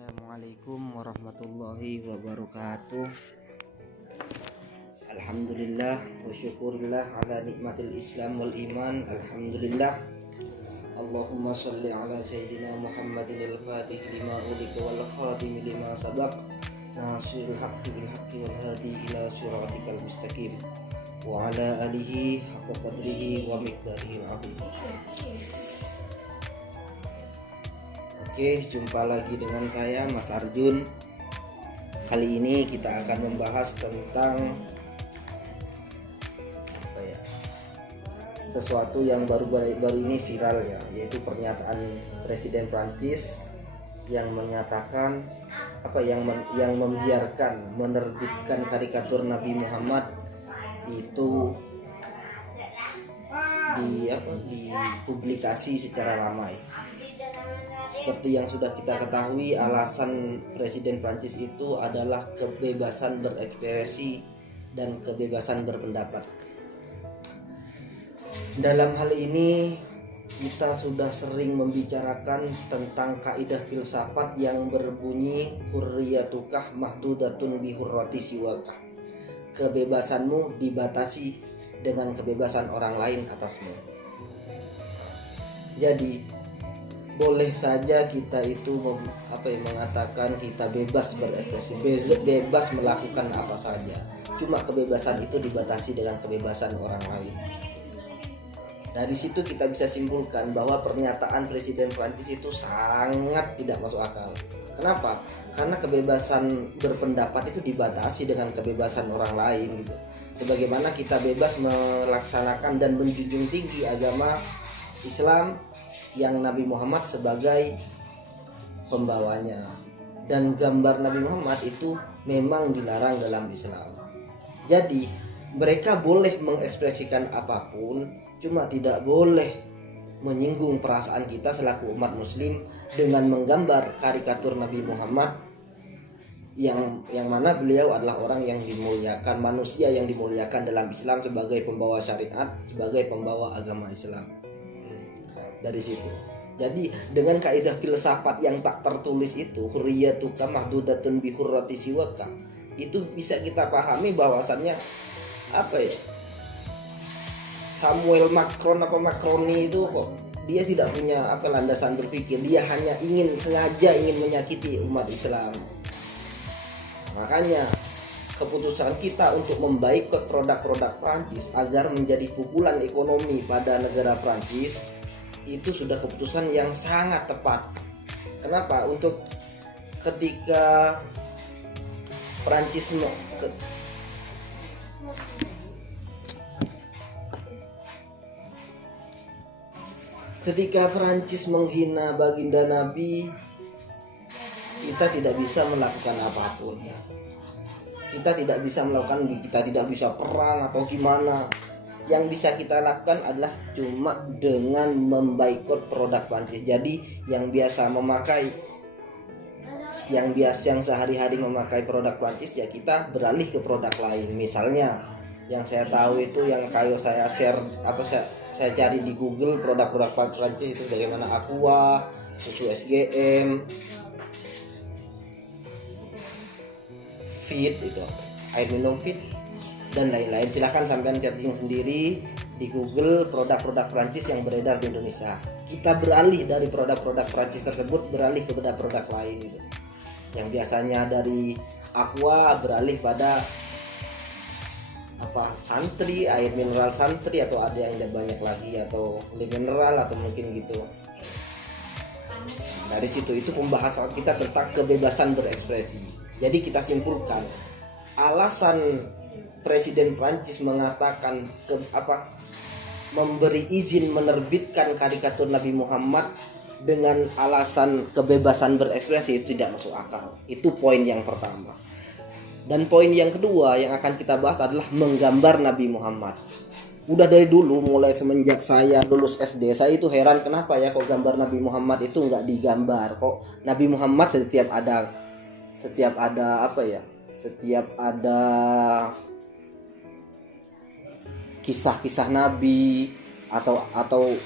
Assalamualaikum warahmatullahi wabarakatuh. Alhamdulillah wa syukurillah ala nikmatil Islam wal iman. Alhamdulillah. Allahumma sholli ala sayyidina Muhammadin al-fatih lima ulika wal khatim lima sabaq nasirul haqqi bil haqqi wal hadi ila siratikal mustaqim wa ala alihi haqqa qadrihi wa miqdarihi al-azim. Oke, jumpa lagi dengan saya Mas Arjun. Kali ini kita akan membahas tentang sesuatu yang baru ini viral ya, yaitu pernyataan Presiden Prancis yang menyatakan yang membiarkan menerbitkan karikatur Nabi Muhammad itu dipublikasi secara ramai. Seperti yang sudah kita ketahui, alasan Presiden Prancis itu adalah kebebasan berekspresi dan kebebasan berpendapat. Dalam hal ini kita sudah sering membicarakan tentang kaidah filsafat yang berbunyi hurriyatukah mahdudatun bihurrati siwaka. Kebebasanmu dibatasi dengan kebebasan orang lain atasmu. Jadi boleh saja kita itu mengatakan kita bebas berekspresi, bebas melakukan apa saja. Cuma kebebasan itu dibatasi dengan kebebasan orang lain. Dari situ kita bisa simpulkan bahwa pernyataan Presiden Prancis itu sangat tidak masuk akal. Kenapa? Karena kebebasan berpendapat itu dibatasi dengan kebebasan orang lain gitu. Sebagaimana kita bebas melaksanakan dan menjunjung tinggi agama Islam yang Nabi Muhammad sebagai pembawanya, dan gambar Nabi Muhammad itu memang dilarang dalam Islam. Jadi mereka boleh mengekspresikan apapun, cuma tidak boleh menyinggung perasaan kita selaku umat muslim dengan menggambar karikatur Nabi Muhammad yang mana beliau adalah orang yang dimuliakan, manusia yang dimuliakan dalam Islam sebagai pembawa syariat, sebagai pembawa agama Islam. Dari situ, jadi dengan kaidah filsafat yang tak tertulis itu, hurriyatuka mahdudatun bihurrati siwaka, itu bisa kita pahami bahwasannya Samuel Macroni itu kok dia tidak punya landasan berpikir, dia hanya sengaja ingin menyakiti umat Islam. Makanya keputusan kita untuk memboikot produk-produk Prancis agar menjadi pukulan ekonomi pada negara Prancis itu sudah keputusan yang sangat tepat. Kenapa? Untuk ketika Prancis menghina baginda Nabi, kita tidak bisa melakukan apapun. Kita tidak bisa perang atau gimana. Yang bisa kita lakukan adalah cuma dengan memboikot produk Prancis. Jadi yang sehari-hari memakai produk Prancis, ya kita beralih ke produk lain. Misalnya yang saya tahu itu, yang kayak saya share saya cari di Google produk-produk Prancis itu bagaimana Aqua, susu SGM, Fit itu, air minum Fit dan lain-lain. Silahkan sampean searching sendiri di Google produk-produk Prancis yang beredar di Indonesia. Kita beralih dari produk-produk Prancis tersebut, beralih ke produk lain gitu. Yang biasanya dari Aqua beralih pada Santri, air mineral Santri, atau ada yang banyak lagi, atau mineral atau mungkin gitu. Dari situ itu pembahasan kita tentang kebebasan berekspresi. Jadi kita simpulkan alasan Presiden Prancis mengatakan memberi izin menerbitkan karikatur Nabi Muhammad dengan alasan kebebasan berekspresi itu tidak masuk akal. Itu poin yang pertama. Dan poin yang kedua yang akan kita bahas adalah menggambar Nabi Muhammad. Udah dari dulu, mulai semenjak saya lulus SD, saya itu heran kenapa ya kok gambar Nabi Muhammad itu nggak digambar. Kok Nabi Muhammad setiap ada kisah-kisah Nabi atau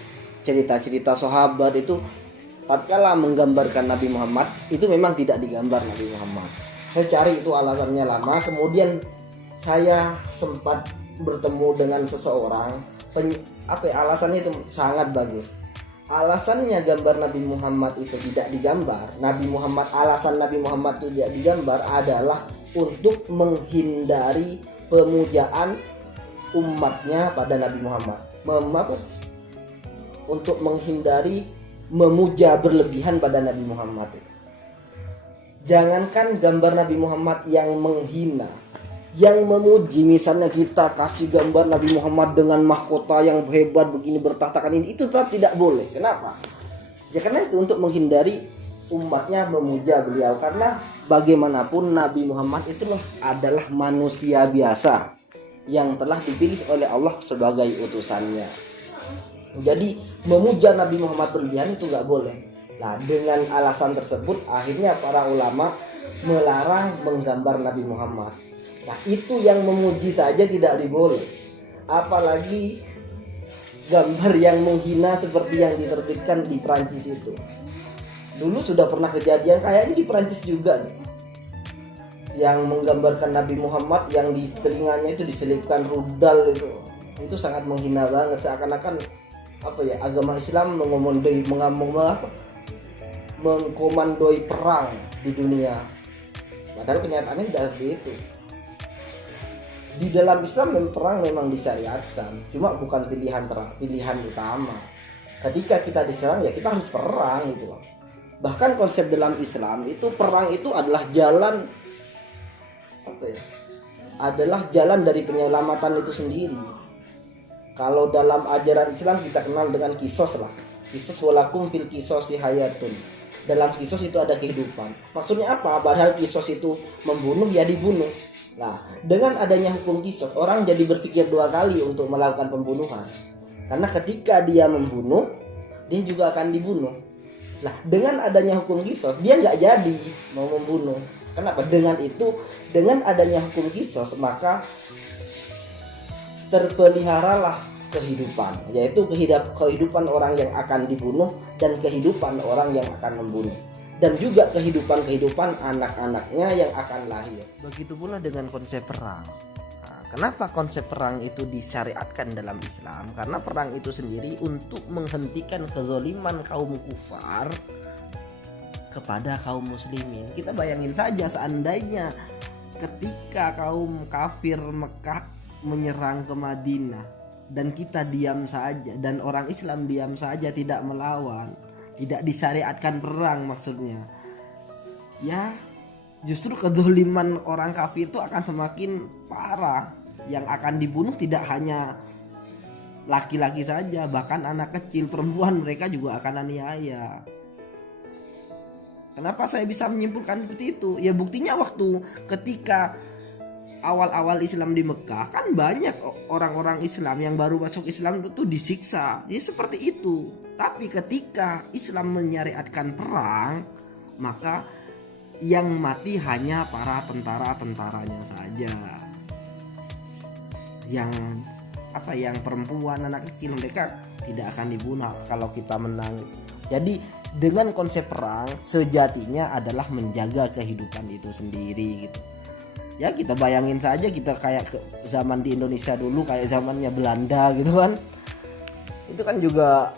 cerita-cerita sahabat itu tatkala menggambarkan Nabi Muhammad itu memang tidak digambar Nabi Muhammad. Saya cari itu alasannya lama, kemudian saya sempat bertemu dengan seseorang, alasannya itu sangat bagus. Alasannya gambar Nabi Muhammad itu tidak digambar, alasan Nabi Muhammad itu tidak digambar adalah untuk menghindari pemujaan umatnya pada Nabi Muhammad. Untuk menghindari memuja berlebihan pada Nabi Muhammad. Jangankan gambar Nabi Muhammad yang menghina, yang memuji, misalnya kita kasih gambar Nabi Muhammad dengan mahkota yang hebat begini bertahtakan ini, itu tetap tidak boleh. Kenapa? Ya karena itu untuk menghindari umatnya memuja beliau, karena bagaimanapun Nabi Muhammad itu adalah manusia biasa yang telah dipilih oleh Allah sebagai utusannya. Jadi memuja Nabi Muhammad berlebihan itu nggak boleh. Nah, dengan alasan tersebut akhirnya para ulama melarang menggambar Nabi Muhammad. Nah, itu yang memuji saja tidak diboleh, apalagi gambar yang menghina seperti yang diterbitkan di Prancis itu. Dulu sudah pernah kejadian kayaknya di Prancis juga nih, yang menggambarkan Nabi Muhammad yang di telinganya itu diselipkan rudal. Itu sangat menghina banget, seakan-akan agama Islam mengkomandoi perang di dunia, padahal kenyataannya tidak seperti itu. Di dalam Islam perang memang disyariatkan, cuma bukan pilihan utama. Ketika kita diserang ya kita harus perang gitu. Bahkan konsep dalam Islam itu perang itu adalah jalan dari penyelamatan itu sendiri. Kalau dalam ajaran Islam kita kenal dengan kisos lah. Kisos walakum fil kisosi hayatun. Dalam kisos itu ada kehidupan. Maksudnya apa? Padahal kisos itu membunuh ya dibunuh. Nah, dengan adanya hukum kisos, orang jadi berpikir dua kali untuk melakukan pembunuhan. Karena ketika dia membunuh, dia juga akan dibunuh. Nah, dengan adanya hukum kisos, dia nggak jadi mau membunuh. Kenapa? Dengan adanya hukum kisos, maka terpeliharalah kehidupan, yaitu kehidupan orang yang akan dibunuh dan kehidupan orang yang akan membunuh, dan juga kehidupan anak-anaknya yang akan lahir. Begitu pula dengan konsep perang. Nah, kenapa konsep perang itu disyariatkan dalam Islam? Karena perang itu sendiri untuk menghentikan kezaliman kaum kufar kepada kaum muslimin. Kita bayangin saja seandainya ketika kaum kafir Mekah menyerang ke Madinah dan kita diam saja, dan orang Islam diam saja tidak melawan, tidak disyariatkan perang, maksudnya ya justru kezaliman orang kafir itu akan semakin parah. Yang akan dibunuh tidak hanya laki-laki saja, bahkan anak kecil, perempuan mereka juga akan aniaya. Kenapa saya bisa menyimpulkan seperti itu? Ya buktinya waktu ketika awal-awal Islam di Mekah kan banyak orang-orang Islam yang baru masuk Islam itu disiksa. Ya seperti itu. Tapi ketika Islam menyariatkan perang, maka yang mati hanya para tentara-tentaranya saja. Yang perempuan, anak kecil, mereka tidak akan dibunuh kalau kita menang. Jadi dengan konsep perang sejatinya adalah menjaga kehidupan itu sendiri gitu. Ya kita bayangin saja, kita kayak zaman di Indonesia dulu, kayak zamannya Belanda gitu kan. Itu kan juga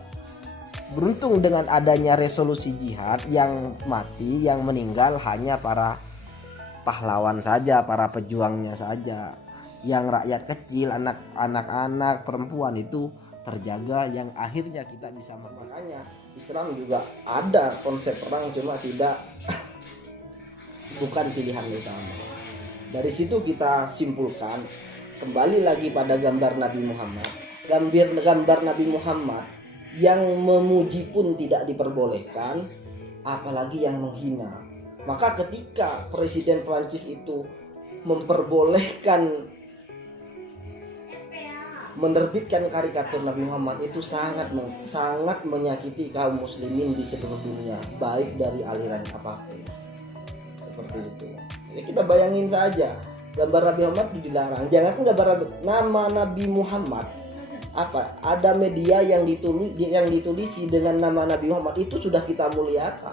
beruntung dengan adanya resolusi jihad, yang mati, yang meninggal hanya para pahlawan saja, para pejuangnya saja. Yang rakyat kecil, anak-anak, perempuan itu terjaga, yang akhirnya kita bisa makanya Islam juga ada konsep perang, cuma bukan pilihan utama. Dari situ kita simpulkan, kembali lagi pada gambar Nabi Muhammad. Gambar Nabi Muhammad yang memuji pun tidak diperbolehkan, apalagi yang menghina. Maka ketika Presiden Prancis itu memperbolehkan menerbitkan karikatur Nabi Muhammad, itu sangat menyakiti kaum muslimin di seluruh dunia, baik dari aliran apapun. Seperti itu. Ya kita bayangin saja, gambar Nabi Muhammad dilarang. Jangan gambar nama Nabi Muhammad, ada media yang ditulisi dengan nama Nabi Muhammad, itu sudah kita muliakan.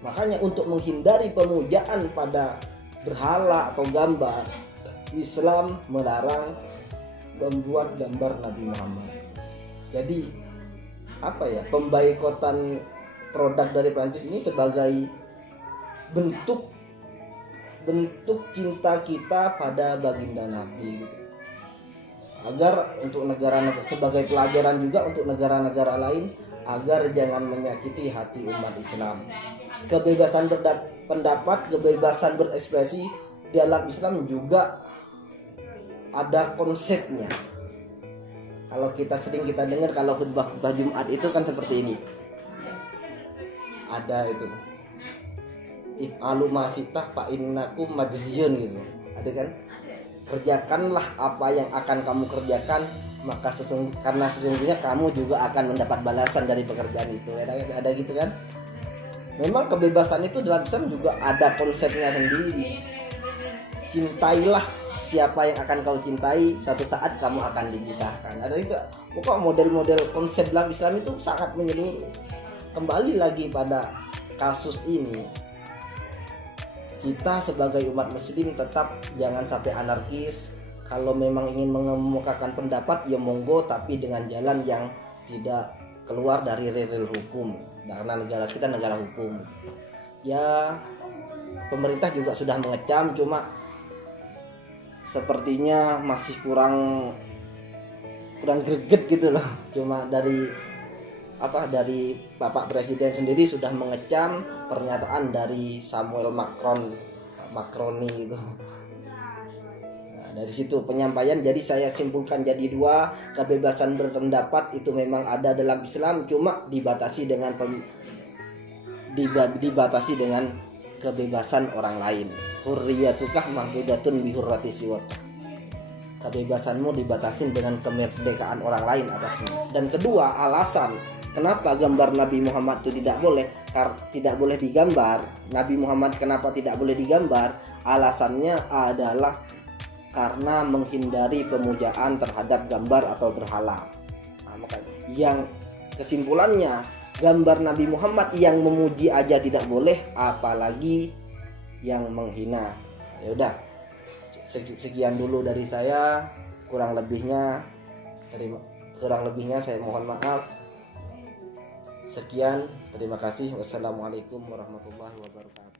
Makanya untuk menghindari pemujaan pada berhala atau gambar, Islam melarang membuat gambar Nabi Muhammad. Jadi pemboikotan produk dari Prancis ini sebagai bentuk cinta kita pada baginda Nabi, agar untuk sebagai pelajaran juga untuk negara-negara lain agar jangan menyakiti hati umat Islam. Kebebasan berpendapat, kebebasan berekspresi dalam Islam juga ada konsepnya. Kalau kita dengar kalau khutbah Jumat itu kan seperti ini. Ada itu. If'alu ma syi'tum fa innakum majziyun gitu. Ada kan? Kerjakanlah apa yang akan kamu kerjakan, maka karena sesungguhnya kamu juga akan mendapat balasan dari pekerjaan itu. Ada gitu kan? Memang kebebasan itu dalam Islam juga ada konsepnya sendiri. Cintailah siapa yang akan kau cintai, suatu saat kamu akan dipisahkan. Ada itu. Pokok model-model konsep dalam Islam itu sangat menyeluruh. Kembali lagi pada kasus ini, kita sebagai umat muslim tetap jangan sampai anarkis. Kalau memang ingin mengemukakan pendapat ya monggo, tapi dengan jalan yang tidak keluar dari real hukum, karena negara kita negara hukum. Ya pemerintah juga sudah mengecam, cuma sepertinya masih kurang greget gitu loh. Cuma dari Bapak Presiden sendiri sudah mengecam pernyataan dari Samuel Macroni itu. Nah, dari situ penyampaian, jadi saya simpulkan jadi dua, kebebasan berpendapat itu memang ada dalam Islam, cuma dibatasi dengan kebebasan orang lain. Hurriyatukah mahdudatun bihurrati siwaka. Kebebasanmu dibatasin dengan kemerdekaan orang lain atasmu. Dan kedua, alasan kenapa gambar Nabi Muhammad itu tidak boleh digambar. Nabi Muhammad kenapa tidak boleh digambar? Alasannya adalah karena menghindari pemujaan terhadap gambar atau berhala. Nah, makanya yang kesimpulannya, gambar Nabi Muhammad yang memuji aja tidak boleh, apalagi yang menghina. Ya udah, sekian dulu dari saya. Kurang lebihnya saya mohon maaf. Sekian, terima kasih. Wassalamualaikum warahmatullahi wabarakatuh.